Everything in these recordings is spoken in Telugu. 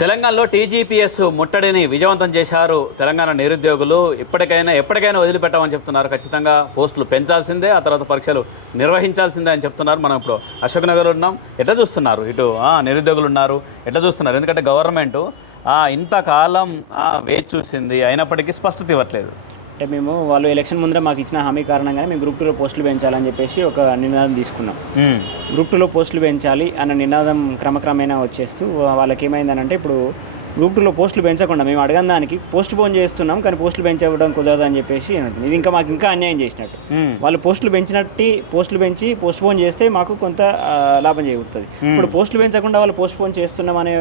తెలంగాణలో టీజీపీఎస్ ముట్టడిని విజయవంతం చేశారు తెలంగాణ నిరుద్యోగులు. ఇప్పటికైనా ఎప్పటికైనా వదిలిపెట్టమని చెప్తున్నారు. ఖచ్చితంగా పోస్టులు పెంచాల్సిందే ఆ తర్వాత పరీక్షలు నిర్వహించాల్సిందే అని చెప్తున్నారు. మనం ఇప్పుడు అశోక్ నగర్ ఉన్నాం. ఎట్లా చూస్తున్నారు? ఇటు ఆ, నిరుద్యోగులు ఉన్నారు. ఎట్లా చూస్తున్నారు? ఎందుకంటే గవర్నమెంట్ ఇంతకాలం వేచి చూసింది. అయినప్పటికీ స్పష్టత ఇవ్వట్లేదు. అంటే మేము వాళ్ళు ఎలక్షన్ ముందర మాకు ఇచ్చిన హామీ కారణంగానే మేము గ్రూప్ టూలో పోస్టులు పెంచాలని చెప్పేసి ఒక నినాదం తీసుకున్నాం. గ్రూప్ టూలో పోస్టులు పెంచాలి అన్న నినాదం క్రమక్రమేణా వచ్చేస్తూ వాళ్ళకి ఏమైందనంటే ఇప్పుడు గ్రూప్ టూలో పోస్టులు పెంచకుండా మేము అడగని దానికి పోస్ట్ పోన్ చేస్తున్నాం కానీ పోస్టులు పెంచడం కుదరదు అని చెప్పేసి. ఇది ఇంకా మాకు ఇంకా అన్యాయం చేసినట్టు. ఉమ్, వాళ్ళు పోస్టులు పెంచినట్టు పోస్టులు పెంచి పోస్ట్ పోన్ చేస్తే మాకు కొంత లాభం చేకూరుతుంది. ఇప్పుడు పోస్టులు పెంచకుండా వాళ్ళు పోస్ట్ పోన్ చేస్తున్నాం అనే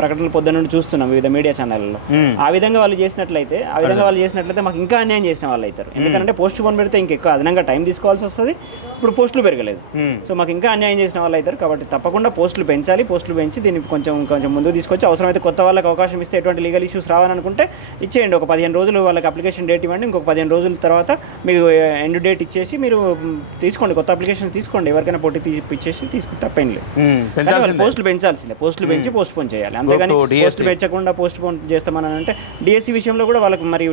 ప్రకటనలు పొద్దున్న నుండి చూస్తున్నాం వివిధ మీడియా ఛానళ్ళలో ఉమ్. ఆ విధంగా వాళ్ళు చేసినట్లయితే ఆ విధంగా వాళ్ళు చేసినట్లయితే మాకు ఇంకా అన్యాయం చేసిన వాళ్ళు అవుతారు ఎందుకంటే పోస్ట్ పోన్ పెడితే ఇంకెక్కువ అదనంగా టైం తీసుకోవాల్సి వస్తుంది. ఇప్పుడు పోస్టులు పెరగలేదు. సో మాకు ఇంకా అన్యాయం చేసిన వాళ్ళు అవుతారు కాబట్టి తప్పకుండా పోస్టులు పెంచాలి. పోస్టులు పెంచి దీన్ని కొంచెం కొంచెం ముందుకు తీసుకొచ్చి అవసరమైతే కొత్త వాళ్ళకి అవకాశం ఇస్తే ఎటువంటి లీగల్ ఇష్యూస్ రావాలనుకుంటే ఇచ్చేయండి. ఒక పదిహేను రోజులు వాళ్ళకి అప్లికేషన్ డేట్ ఇవ్వండి. ఇంకొక పదిహేను రోజుల తర్వాత మీకు ఎండ్ డేట్ ఇచ్చేసి మీరు తీసుకోండి. కొత్త అప్లికేషన్ తీసుకోండి. ఎవరికైనా పోటీ ఇచ్చేసి తీసుకుంటే తప్పేం లేదు. పోస్టులు పెంచాల్సిందే. పోస్టులు పెంచి పోస్ట్ పోన్ చేయాలి. అంతేగాని. పోస్టులు పెంచకుండా పోస్ట్ పోన్ చేస్తామని అంటే డిఎస్సి విషయంలో కూడా వాళ్ళకి మరి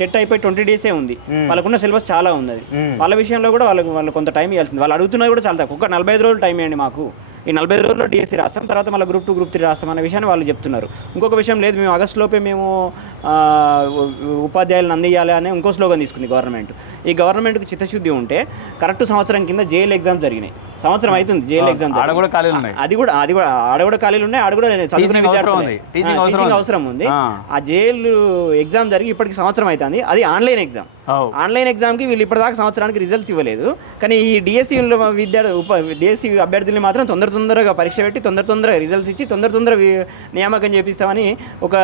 టెట్ అయిపోయి ట్వంటీ డేసే ఉంది. వాళ్ళకున్న సిలబస్ చాలా ఉంది వాళ్ళ విషయంలో కూడా వాళ్ళకి వాళ్ళు కొంత టైం ఇవ్వాల్సింది. వాళ్ళు అడుగుతున్నది కూడా చాలా తక్కువ. ఒక నలభై ఐదు రోజులు టైం ఇవ్వండి మాకు. ఈ నలభై రోజుల్లో డిఎస్సి రాస్తాం తర్వాత మళ్ళీ గ్రూప్ టూ గ్రూప్ త్రీ రాస్తాం అనే విషయాన్ని వాళ్ళు చెప్తున్నారు. ఇంకొక విషయం లేదు మేము ఆగస్ట్ లోపే మేము ఉపాధ్యాయులను అందియాలి అనే ఇంకో స్లోగన్ తీసుకుంది గవర్నమెంట్. ఈ గవర్నమెంట్కి చిత్తశుద్ధి ఉంటే కరెక్ట్ సంవత్సరం కింద జేఎల్ ఎగ్జామ్ జరిగినాయి. సంవత్సరం అవుతుంది జేఎల్ ఎగ్జామ్ ఆడ కూడా ఖాళీలు ఉన్నాయి. అది కూడా అది కూడా ఆడ కూడా ఖాళీలు ఉన్నాయి ఆడ కూడా చదువుకునే విద్యార్థులే. ఆ, అవసరం ఉంది. ఆ. జైలు ఎగ్జామ్ జరిగి ఇప్పటికి సంవత్సరం అవుతుంది అది ఆన్లైన్ ఎగ్జామ్. ఆన్లైన్ ఎగ్జామ్కి వీళ్ళు ఇప్పటిదాకా సంవత్సరానికి రిజల్ట్స్ ఇవ్వలేదు. కానీ ఈ డిఎస్సి విద్యార్థి ఉప డిఎస్సి అభ్యర్థుల్ని మాత్రం తొందర తొందరగా పరీక్ష పెట్టి తొందర తొందరగా రిజల్ట్స్ ఇచ్చి తొందర తొందర నియామకం చేపిస్తామని ఒక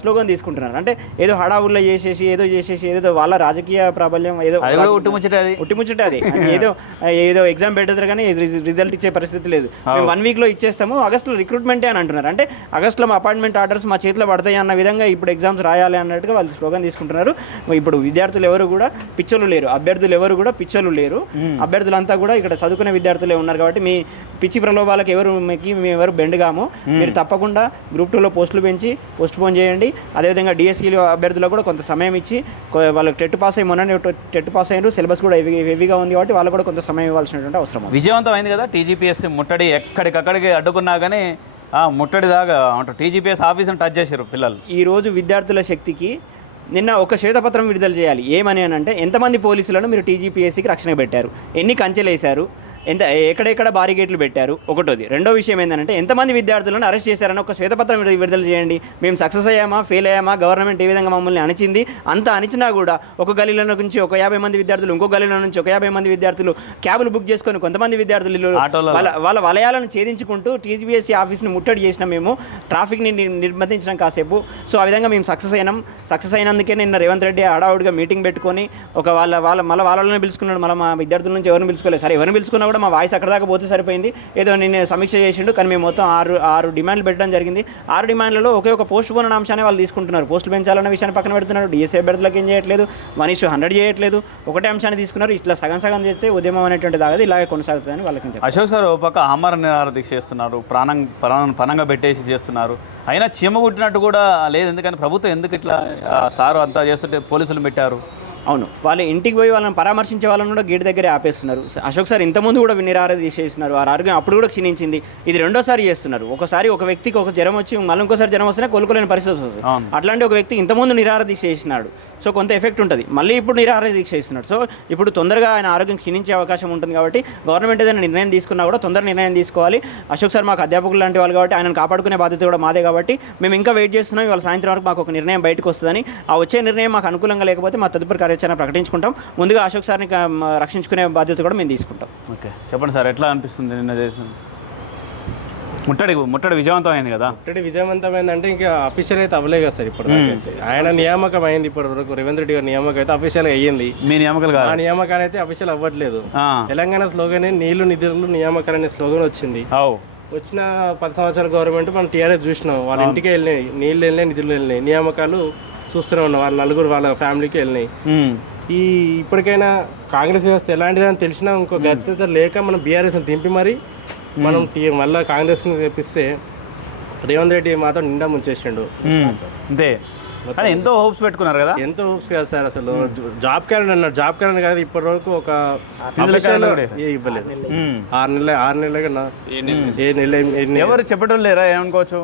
స్లోగన్ తీసుకుంటున్నారు. అంటే ఏదో హడావుల్లో చేసేసి ఏదో చేసేసి ఏదో వాళ్ళ రాజకీయ ప్రాబల్యం ఏదో అది కూడా ఉట్టుముచ్చటే అది. ఉట్టిముచ్చట అది. అది ఏదో ఏదో ఎగ్జామ్ పెట్టదు కానీ రిజ- రిజల్ట్ ఇచ్చే పరిస్థితి లేదు. మేము వన్ వీక్లో ఇచ్చేస్తాము. ఆగస్టులో రిక్రూట్మెంటే అని అంటున్నారు. అంటే ఆగస్టులో మా అపాయింట్మెంట్ ఆర్డర్స్ మా చేతిలో పడతాయి అన్న విధంగా ఇప్పుడు ఎగ్జామ్స్ రాయాలి అన్నట్టుగా వాళ్ళు స్లోగన్ తీసుకుంటున్నారు. ఇప్పుడు విద్యార్థులు ఎవరు కూడా పిచ్చోళ్ళు లేరు. అభ్యర్థులు ఎవరు కూడా పిచ్చోళ్ళు లేరు. అభ్యర్థులంతా కూడా ఇక్కడ చదువుకునే విద్యార్థులే ఉన్నారు కాబట్టి మీ పిచ్చి ప్రలోభాలకు ఎవరు మీకు మేము ఎవరు బెండ్గాము. మీరు తప్పకుండా గ్రూప్ టూలో పోస్టులు పెంచి పోస్ట్ పోన్ చేయండి. అదేవిధంగా డిఎస్సీలో అభ్యర్థులకు కూడా కొంత సమయం ఇచ్చి వాళ్ళకి టెట్ పాస్ అయ్యి మొన్న టెట్ పాస్ అయ్యారు సిలబస్ కూడా హెవీ హెవీగా ఉంది కాబట్టి వాళ్ళకు కూడా కొంత సమయం ఇవ్వాల్సినటువంటి అవసరం విజయవంతం అయింది కదా టీజీపీఎస్ ముట్టడి. ఎక్కడికక్కడికి అడ్డుకున్నా కానీ ఆ, ముట్టడి దాకా అంటే టీజీపీఎస్ ఆఫీస్ని టచ్ చేశారు పిల్లలు. ఈ రోజు విద్యార్థుల శక్తికి నిన్న ఒక శ్వేతపత్రం విడుదల చేయాలి. ఏమని అని అంటే ఎంతమంది పోలీసులను మీరు టీజీపీఎస్సీకి రక్షణ పెట్టారు? ఎన్ని కంచెలు వేశారు ఎంత ఎక్కడెక్కడ బారిగేట్లు పెట్టారు? ఒకటోది. రెండో విషయం ఏంటంటే ఎంతమంది విద్యార్థులను అరెస్ట్ చేశారని ఒక శ్వేతపత్రం విడుదల చేయండి. మేము సక్సెస్ అయ్యామా ఫెయిల్ అయ్యామా గవర్నమెంట్ ఏ విధంగా మమ్మల్ని అణిచింది? అంత అణిచినా కూడా ఒక గలీలో నుంచి ఒక యాభై మంది విద్యార్థులు ఇంకో గలీలో నుంచి ఒక యాభై మంది విద్యార్థులు క్యాబులు బుక్ చేసుకొని కొంతమంది విద్యార్థులు. వాళ్ళ వాళ్ళ వలయాలను ఛేదించుకుంటూ టీజీబీఎస్సీ ఆఫీస్ని ముట్టడి చేసిన మేము. ట్రాఫిక్ని నిర్- నిర్బంధించడం కాసేపు. సో ఆ విధంగా మేము సక్సెస్ అయినాం. సక్సెస్ అయినందుకే నిన్న రేవంత్ రెడ్డి హడావుడిగా మీటింగ్ పెట్టుకొని ఒక వాళ్ళ వాళ్ళ మళ్ళీ వాళ్ళని పిలుచుకున్నాడు. మళ్ళీ మా విద్యార్థుల నుంచి ఎవరిని పిలుచుకోలేదు. సరే ఎవరిని పిలుచుకున్నా కూడా మా వాయిస్ అక్కడ దాకా పోతే సరిపోయింది. ఏదో నేను సమీక్ష చేసిండు కానీ మేము మొత్తం ఆరు ఆరు డిమాండ్లు పెట్టడం జరిగింది. ఆరు డిమాండ్లలో ఒకే ఒక పోస్ట్ పోన్ అంశాన్ని వాళ్ళు తీసుకుంటున్నారు. పోస్టులు పెంచాలన్న విషయాన్ని పక్కన పెడుతున్నారు. డిఎస్ఏ అభ్యర్థులకు ఏం చేయట్లేదు వన్ ఇష్యూ హండ్రెడ్ చేయట్లేదు. ఒకటే అంశాన్ని తీసుకున్నారు. ఇట్లా సగం సగం చేస్తే ఉద్యమం అనేటువంటి దాగది ఇలాగే కొనసాగుతుందని వాళ్ళకి అశోక్ సార్ ఓ పక్క ఆమర నిరాహార దీక్ష చేస్తున్నారు. ప్రాణం ప్రాణం పనంగా పెట్టేసి చేస్తున్నారు. అయినా చీమ కుట్టినట్టు కూడా లేదు. ఎందుకని ప్రభుత్వం ఎందుకు ఇట్లా సారు అంతా చేస్తుంటే పోలీసులు పెట్టారు? అవును. వాళ్ళ ఇంటికి పోయి వాళ్ళని పరామర్శించే వాళ్ళని కూడా గేట్ దగ్గరే ఆపేస్తున్నారు. అశోక్ సార్ ఇంతకుముందు కూడా నిరాహార చేస్తున్నారు వారి ఆరోగ్యం అప్పుడు కూడా క్షీణించింది. ఇది రెండోసారి చేస్తున్నారు. ఒకసారి ఒక వ్యక్తికి ఒక జ్వరం వచ్చి మళ్ళీ ఇంకోసారి జ్వరం వస్తేనే కోలుకోలేని పరిస్థితి వస్తుంది. అట్లాంటి ఒక వ్యక్తి ఇంతకుముందు నిరాహార దీక్ష చేసినాడు. సో కొంత ఎఫెక్ట్ ఉంటుంది. మళ్ళీ ఇప్పుడు నిరాహార దీక్ష చేస్తున్నాడు. సో ఇప్పుడు తొందరగా ఆయన ఆరోగ్యం క్షీణించే అవకాశం ఉంటుంది కాబట్టి గవర్నమెంట్ ఏదైనా నిర్ణయం తీసుకున్నా కూడా తొందర నిర్ణయం తీసుకోవాలి. అశోక్ సార్ మాకు అధ్యాపకులు లాంటి వాళ్ళు కాబట్టి ఆయనను కాపాడుకునే బాధ్యత కూడా మాదే కాబట్టి మేము ఇంకా వెయిట్ చేస్తున్నాం. ఇవాళ సాయంత్రం వరకు మాకు ఒక నిర్ణయం బయటకు వస్తుందని. ఆ వచ్చే నిర్ణయం మాకు అనుకూలంగా లేకపోతే మా తదుపరి కార్యాచరణ ప్రకటించుకుంటాం. ముందుగా అశోక్ సార్ని రక్షించుకునే బాధ్యత కూడా మేము తీసుకుంటాం. ఓకే. చెప్పండి సార్ ఎట్లా అనిపిస్తుంది నిన్న చేసిన? ముట్టడి ముట్టడి విజయవంతం అయింది కదా? ఇప్పటి విజయవంతమైందంటే ఇంకా అఫీషియల్ అయితే అవ్వలే కదా సార్ ఇప్పుడు ఆయన నియామకం అయింది ఇప్పటి వరకు రేవంత్ రెడ్డి గారి నియామకం అయితే అఫీషియల్ అయ్యింది. మీ నియామకాలు ఆ కాదు నియామకాన్ని అయితే అఫీషియల్ అవ్వట్లేదు. ఆ, తెలంగాణ స్లోగనే నీళ్ళు నిధులు నియామకాలు అనే స్లోగన్ వచ్చింది. వచ్చిన పది సంవత్సరాల గవర్నమెంట్ మనం టీఆర్ఎస్ చూసినాం. వాళ్ళ ఇంటికి వెళ్ళినాయి నీళ్ళు వెళ్ళినాయి నిధులు వెళ్ళినాయి. నియామకాలు చూస్తూనే ఉన్నాం. వాళ్ళ నలుగురు వాళ్ళ ఫ్యామిలీకి వెళ్ళినాయి. ఈ ఇప్పటికైనా కాంగ్రెస్ వ్యవస్థ ఎలాంటిదని తెలిసినా ఇంకో గద్దెత లేక మనం బీఆర్ఎస్ దింపి మరి మనం మళ్ళీ కాంగ్రెస్ని తెప్పిస్తే రేవంత్ రెడ్డి మాత్రం నిండా ముంచేసిండు. అంతే. కానీ ఎంతో హోప్స్ పెట్టుకున్నారు కదా? ఎంతో హోప్స్ కదా సార్ అసలు. జాబ్ క్యాలెండర్ అన్నారు. జాబ్ క్యాలెండర్ కాదు ఇప్పటి వరకు ఒక ఇవ్వలేదు. ఆరు నెలల ఆరు నెలల కన్నా ఏ నెల? ఎవరు చెప్పడం లేరా? ఏమనుకోవచ్చు?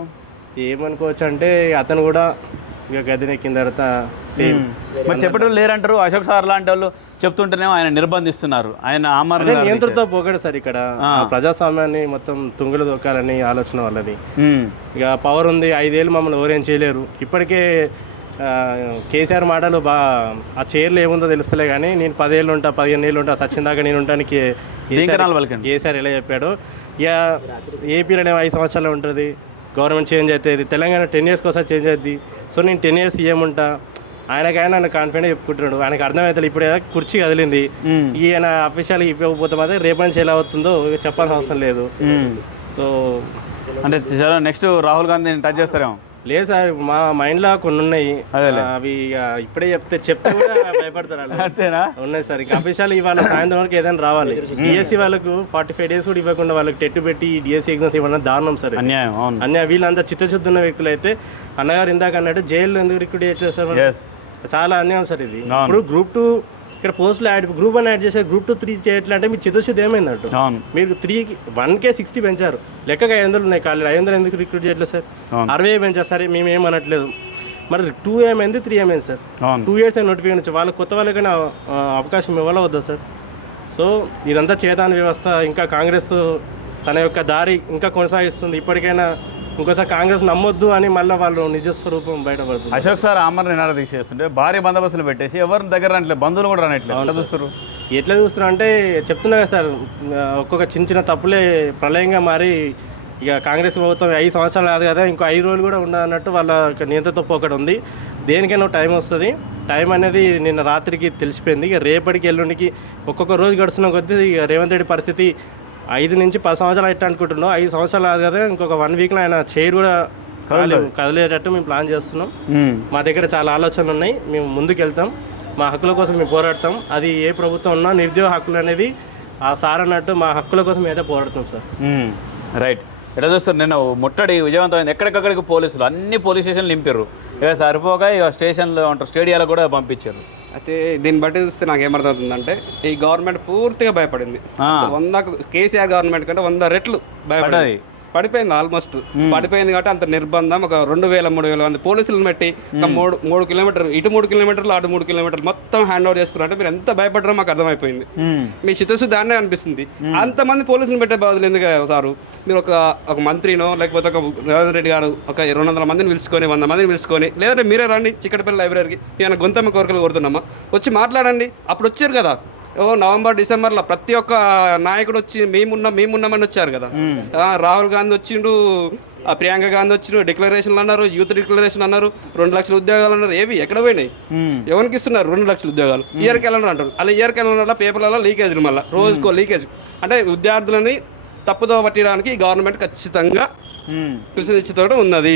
ఏమనుకోవచ్చు అంటే అతను కూడా ఇక గదినెక్కిన తర్వాత సేమ్ మరి చెప్పడం లేరంటారు. అశోక్ సార్ లాంటి వాళ్ళు చెప్తుంటేనేమో ఆయన నిర్బంధిస్తున్నారు. ఆయన ఆమరణ అదే నియంత్రణతో పోగడు సార్ ఇక్కడ. ప్రజాస్వామ్యాన్ని మొత్తం తుంగలు దొక్కాలని ఆలోచన వాళ్ళది. ఇక పవర్ ఉంది. ఐదేళ్ళు మమ్మల్ని ఎవరేం చేయలేరు. ఇప్పటికే కేసీఆర్ మాటలు బా ఆ చైర్లు ఏముందో తెలుస్తలే కానీ నేను పదేళ్ళు ఉంటా పదిహేను ఏళ్ళు ఉంటా సచిన్ దాకా నేను పలికండి. కేసీఆర్ ఎలా చెప్పాడు. ఇక ఏపీలోనే ఐదు సంవత్సరాలు ఉంటుంది. గవర్నమెంట్ చేంజ్ అవుతుంది తెలంగాణ టెన్ ఇయర్స్కి ఒకసారి చేంజ్ అవుతుంది సో నేను టెన్ ఇయర్స్ సీఎం ఉంటా. ఆయనకైనా ఆయన కాన్ఫిడెంట్ చెప్పుకుంటున్నాడు. ఆయనకు అర్థమవుతుంది ఇప్పుడు ఏదో కుర్చీ కదిలింది. ఈయన అఫీషియల్ ఇవ్వకపోతే మాత్రం రేపటి నుంచి ఎలా అవుతుందో చెప్పాల్సిన అవసరం లేదు. సో అంటే చలో నెక్స్ట్ రాహుల్ గాంధీని టచ్ చేస్తారేమో. లేదు సార్ మా మైండ్లో కొన్ని ఉన్నాయి. అవి ఇప్పుడే చెప్తే చెప్తే కూడా భయపడతారు. అంతేనా? ఉన్నాయి సార్ ఇక అఫీషియల్ ఇవాళ సాయంత్రం వరకు ఏదైనా రావాలి. డిఎస్సి వాళ్ళకు ఫార్టీ ఫైవ్ డేస్ కూడా ఇవ్వకుండా వాళ్ళకి టెట్ పెట్టి డిఎస్సి ఎగ్జామ్స్ ఇవ్వడం దారుణం సార్. అన్యాయం అన్న వీళ్ళంతా చిత్తశుద్ధి ఉన్న వ్యక్తులు అయితే అన్నగారు ఇందాక అన్నట్టు జైల్లో ఎందుకు రిక్రూట్ చేస్తారు చాలా అన్యాయం సార్ ఇది. ఇప్పుడు గ్రూప్ టూ ఇక్కడ పోస్టులు యాడ్ గ్రూప్ వన్ యాడ్ చేసే గ్రూప్ టూ త్రీ చేయట్లంటే మీ చిత్తశుద్ధి ఏమైందంట అవును. మీరు త్రీ వన్కే సిక్స్టీ పెంచారు. లెక్కగా ఐదు వందలు ఉన్నాయి. ఖాళీ ఐదు వందలు ఎందుకు రిక్రూట్ చేయట్లేదు సార్. అరవై పెంచారు. సరే మేము ఏమనట్లేదు మరి టూ ఏమైంది త్రీ ఏమైంది సార్? టూ ఇయర్స్ నోటిఫికేషన్ వచ్చి వాళ్ళకి కొత్త వాళ్ళకైనా ఆ, అవకాశం ఇవ్వాలా వద్దా సార్? సో ఇదంతా చేతాని వ్యవస్థ. ఇంకా కాంగ్రెస్ తన యొక్క దారి ఇంకా కొనసాగిస్తుంది. ఇప్పటికైనా ఇంకోసారి కాంగ్రెస్ నమ్మొద్దు అని మళ్ళీ వాళ్ళు నిజ స్వరూపం బయటపడుతుంది అశోక్ సార్ ఆమరణ నినాడ దీక్ష చేస్తుంటే భారీ బందోబస్తులు పెట్టేసి ఎవరి దగ్గర రానట్లేదు బంధువులు కూడా రానట్లేదు ఎట్లా చూస్తారు ఎట్లా చూస్తున్నా అంటే చెప్తున్నా కదా సార్ ఒక్కొక్క చిన్న చిన్న తప్పులే ప్రళయంగా మారి ఇక కాంగ్రెస్ ప్రభుత్వం ఐదు సంవత్సరాలు కాదు కదా ఇంకో ఐదు రోజులు కూడా ఉండదన్నట్టు వాళ్ళ నియంత్రణ తప్పు ఒకటి ఉంది. దేనికైనా టైం వస్తుంది. టైం అనేది నిన్న రాత్రికి తెలిసిపోయింది. ఇక రేపటికి ఎల్లుండికి ఒక్కొక్క రోజు గడుస్తున్న కొద్దీ ఇక రేవంత్ రెడ్డి పరిస్థితి ఐదు నుంచి పది సంవత్సరాలు ఎట్లా అనుకుంటున్నాం. ఐదు సంవత్సరాలు కాదు కదా ఇంకొక వన్ వీక్లో ఆయన చైర్ కూడా కదిలేటట్టు మేము ప్లాన్ చేస్తున్నాం. మా దగ్గర చాలా ఆలోచనలు ఉన్నాయి. మేము ముందుకు వెళ్తాం మా హక్కుల కోసం మేము పోరాడతాం. అది ఏ ప్రభుత్వం ఉన్నా నిరుద్యోగ హక్కులు అనేది ఆ సార్ అన్నట్టు మా హక్కుల కోసం అయితే పోరాడతాం సార్. మ్మ్. రైట్. ఎట్లా చూస్తారు? నిన్న ముట్టడి విజయవంతమైంది. ఎక్కడికక్కడికి పోలీసులు అన్ని పోలీస్ స్టేషన్లు నింపారు ఇక సరిపోగా ఇక స్టేషన్లు అంటారు స్టేడియాలకు కూడా పంపించారు. అయితే దీన్ని బట్టి చూస్తే నాకు ఏమర్థమవుతుందంటే ఈ గవర్నమెంట్ పూర్తిగా భయపడింది. వందకు కేసీఆర్ గవర్నమెంట్ కంటే వంద రెట్లు పడ్డది. పడిపోయింది ఆల్మోస్ట్ పడిపోయింది కాబట్టి అంత నిర్బంధం. ఒక రెండు వేల మూడు వేల మంది పోలీసులను పెట్టి ఒక మూడు మూడు కిలోమీటర్ ఇటు మూడు కిలోమీటర్లు అటు మూడు కిలోమీటర్లు మొత్తం హ్యాండ్ ఓవర్ చేసుకున్నట్టు మీరు ఎంత భయపడరో మాకు అర్థమైపోయింది. మీ చిత్తశుద్ధి దాన్నే అనిపిస్తుంది. అంతమంది పోలీసులు పెట్టే బదులు ఎందుకు సారు? మీరు ఒక ఒక మంత్రినో లేకపోతే ఒక రేవంత్ రెడ్డి గారు ఒక రెండు వందల మందిని పిలుచుకొని వంద మందిని పిలుచుకొని లేదంటే మీరే రండి చిక్కడపల్లి లైబ్రరీకి ఏమైనా గొంతమ్మ కోరికలు కోరుతున్నామా? వచ్చి మాట్లాడండి. అప్పుడు వచ్చారు కదా. ఓ నవంబర్ డిసెంబర్లో ప్రతి ఒక్క నాయకుడు వచ్చి మేమున్నాం మేమున్నామని వచ్చారు కదా. రాహుల్ గాంధీ వచ్చిండు ఆ, ప్రియాంక గాంధీ వచ్చిండు డిక్లరేషన్లు అన్నారు యూత్ డిక్లరేషన్ అన్నారు రెండు లక్షల ఉద్యోగాలు అన్నారు ఏవి ఎక్కడ పోయినాయి? ఎవరికి ఇస్తున్నారు రెండు లక్షల ఉద్యోగాలు? ఇయర్ క్యాలెండర్ అంటారు. అలా ఇయర్ క్యాలెండర్లో పేపర్లలో లీకేజ్లు మళ్ళీ. రోజుకో లీకేజ్. అంటే విద్యార్థులని తప్పుదో పట్టడానికి గవర్నమెంట్ ఖచ్చితంగా మ్మ్. కృషి నిశ్చితోటి ఉన్నది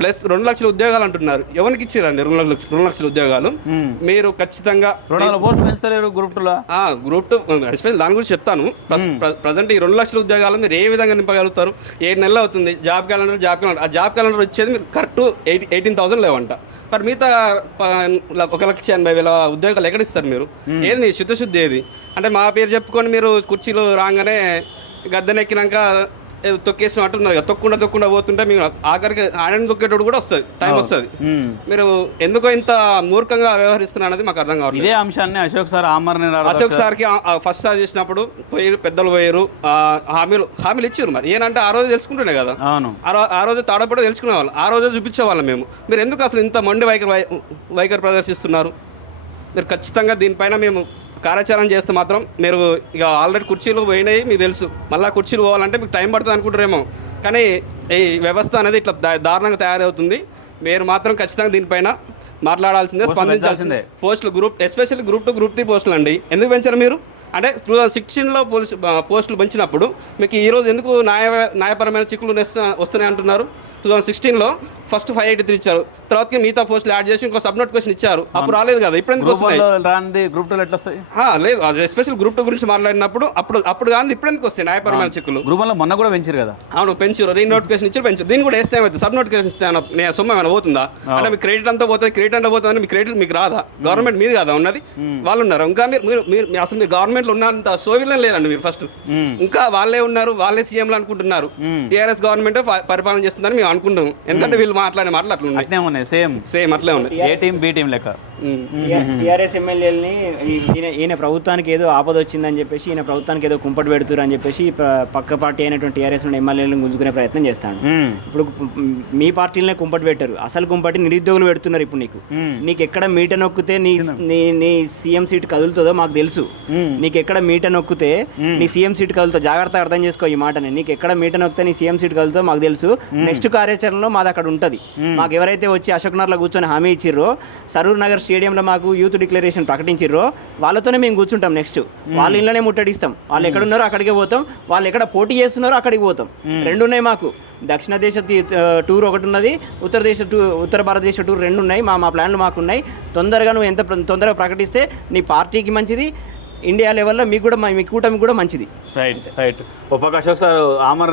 ప్లస్ రెండు లక్షల ఉద్యోగాలు అంటున్నారు. ఎవరికి ఇచ్చారండి రెండు లక్షల రెండు లక్షల ఉద్యోగాలు? మీరు ఖచ్చితంగా గ్రూప్ గ్రూప్ టూ ఎస్పెషల్ దాని గురించి చెప్తాను. ప్రజెంట్ ఈ రెండు లక్షల ఉద్యోగాలు మీరు ఏ విధంగా నింపగలుగుతారు? ఏడు నెలలు అవుతుంది. Job calendar job calendar. ఆ జాబ్ క్యాలెండర్ వచ్చేది మీరు కరెక్ట్ ఎయిటీ ఎయిటీన్ థౌసండ్ లేవంట. మరి మిగతా ఒక లక్ష ఎనభై వేల ఉద్యోగాలు ఎక్కడ ఇస్తారు మీరు? ఏది మీ శుద్ధశుద్ధి ఏది? అంటే మా పేరు చెప్పుకొని మీరు కుర్చీలు రాగానే గద్దెనెక్కినాక ఏదో తొక్కేసినట్టు ఉన్నది కదా. తొక్కుండా తొక్కుండా పోతుంటే మేము ఆఖరికి ఆయన తొక్కేటోడు కూడా వస్తుంది టైం వస్తుంది. మీరు ఎందుకో ఇంత మూర్ఖంగా వ్యవహరిస్తున్నారు అనేది మాకు అర్థం కావట్లేదు. ఇదే అంశాన్ని అశోక్ సార్ ఆమరణ అశోక్ సార్కి ఫస్ట్ సార్ చేసినప్పుడు పోయి పెద్దలు పోయారు. హామీలు హామీలు ఇచ్చారు మరి. ఏనంటే ఆ రోజు తెలుసుకుంటుండే కదా. అవును. ఆ రోజు తాడపడి తెలుసుకునే వాళ్ళు ఆ రోజు చూపించేవాళ్ళం మేము. మీరు ఎందుకు అసలు ఇంత మొండి వైఖరి వైఖరి ప్రదర్శిస్తున్నారు? మీరు ఖచ్చితంగా దీనిపైన మేము కార్యాచరణ చేస్తే మాత్రం మీరు ఇక ఆల్రెడీ కుర్చీలు పోయినాయి మీకు తెలుసు. మళ్ళీ కుర్చీలు పోవాలంటే మీకు టైం పడుతుంది అనుకుంటారేమో. కానీ ఈ వ్యవస్థ అనేది ఇట్లా దా- దారుణంగా తయారవుతుంది. మీరు మాత్రం ఖచ్చితంగా దీనిపైన మాట్లాడాల్సిందే స్పందించాల్సిందే. పోస్టులు group especially group two group three పోస్టులు అండి. ఎందుకు పెంచారు మీరు? అంటే టూ థౌసండ్ సిక్స్టీన్లో పోలీసు పోస్టులు పెంచినప్పుడు మీకు ఈరోజు ఎందుకు న్యాయ న్యాయపరమైన చిక్కులు వస్తున్నాయి అంటున్నారు? టూ థౌసండ్ సిక్స్టీన్లో ఫస్ట్ ఫైవ్ ఎయిటీ త్రీ ఇచ్చారు. తర్వాత మిగతా పోస్టులు యాడ్ చేసి ఇంకో సబ్ నోటిఫికేషన్ ఇచ్చారు. అప్పుడు రాలేదు కదా ఇప్పుడు ఎందుకు వస్తున్నాయి? రానిది గ్రూప్ టూలో ఎట్లా వస్తాయి? లేదు ఎస్పెషల్ గ్రూప్ టూ గురించి మాట్లాడినప్పుడు అప్పుడు అప్పుడు కానీ ఇప్పుడు ఎందుకు వస్తాయి న్యాయపరమైన చిక్కులు? గ్రూప్ వన్లో మొన్న కూడా పెంచారు కదా? అవును పెంచారు రీ నోటిఫికేషన్ ఇచ్చారు పెంచారు దీన్ని కూడా వేస్తే ఏమైతే సబ్ నోటిఫికేషన్ ఇస్తే నేను సొమ్ము ఏమైనా పోతుందా? అంటే మీ క్రెడిట్ అంతా పోతుంది క్రెడిట్ అంతా పోతుంది మీ క్రెడిట్ మీకు రాదా? గవర్నమెంట్ మీది కాదా ఉన్నది. వాళ్ళు ఉన్నారు. ఇంకా మీరు మీరు మీరు మీరు అసలు మీరు గవర్నమెంట్లో ఉన్నంత సోవిలం లేరండి మీరు ఫస్ట్. ఇంకా వాళ్ళే ఉన్నారు వాళ్ళే సీఎంలు అనుకుంటున్నారు. టీఆర్ఎస్ గవర్నమెంట్ పరిపాలన చేస్తుందని మేము అనుకుంటాం. ఎందుకంటే వీళ్ళు మాట్లాడే మాటలు అట్లా ఉన్నాయి. అట్నే ఉన్నాయి సేమ్. సేమ్ అట్లే ఉన్నాయి. ఏ టీం బి టీం లెక్క. టీఆర్ఎస్ ఎమ్మెల్యేలని ఈయన ఈయన ప్రభుత్వానికి ఏదో ఆపద వచ్చిందని చెప్పేసి ఈయన ప్రభుత్వానికి ఏదో కుంపటి పెడుతురు అని చెప్పేసి పక్క పార్టీ అయినటువంటి టీఆర్ఎస్ ఎమ్మెల్యేలను గుంజుకునే ప్రయత్నం చేస్తాడు. మ్మ్. ఇప్పుడు మీ పార్టీలనే కుంపటి పెట్టారు. అసలు కుంపటి నిరుద్యోగులు పెడుతున్నారు ఇప్పుడు నీకు. నీకు ఎక్కడ మీట నొక్కితే నీ నీ నీ సీఎం సీట్ కదులుతుందో మాకు తెలుసు. నీకు ఎక్కడ మీట నొక్కితే నీ సీఎం సీట్ కదులుతో జాగ్రత్తగా అర్థం చేసుకో ఈ మాటని. నీకు ఎక్కడ మీట నొక్కితే నీ సీఎం సీట్ కదులుతో మాకు తెలుసు. నెక్స్ట్ కార్యాచరణలో మాది అక్కడ ఉంటుంది. మాకు ఎవరైతే వచ్చి అశోక్ నగర్లో కూర్చొని హామీ ఇచ్చిర్రో సరూర్ నగర్ స్టేడియంలో మాకు యూత్ డిక్లరేషన్ ప్రకటించిర్రో వాళ్ళతోనే మేము కూర్చుంటాం నెక్స్ట్ వాళ్ళ ఇళ్ళనే ముట్టడిస్తాం. వాళ్ళు ఎక్కడ ఉన్నారో అక్కడికే పోతాం. వాళ్ళు ఎక్కడ పోటీ చేస్తున్నారో అక్కడికి పోతాం. రెండు ఉన్నాయి మాకు. దక్షిణ దేశ టూర్ ఒకటి ఉన్నది ఉత్తర దేశ టూర్ ఉత్తర భారతదేశ టూర్ రెండు ఉన్నాయి. మా మా ప్లాన్లు మాకు ఉన్నాయి. తొందరగా నువ్వు ఎంత తొందరగా ప్రకటిస్తే నీ పార్టీకి మంచిది ఇండియా లెవెల్లో మీకు కూడా మా- మీ కూటమికి కూడా మంచిది. Right right Ashok sir Amar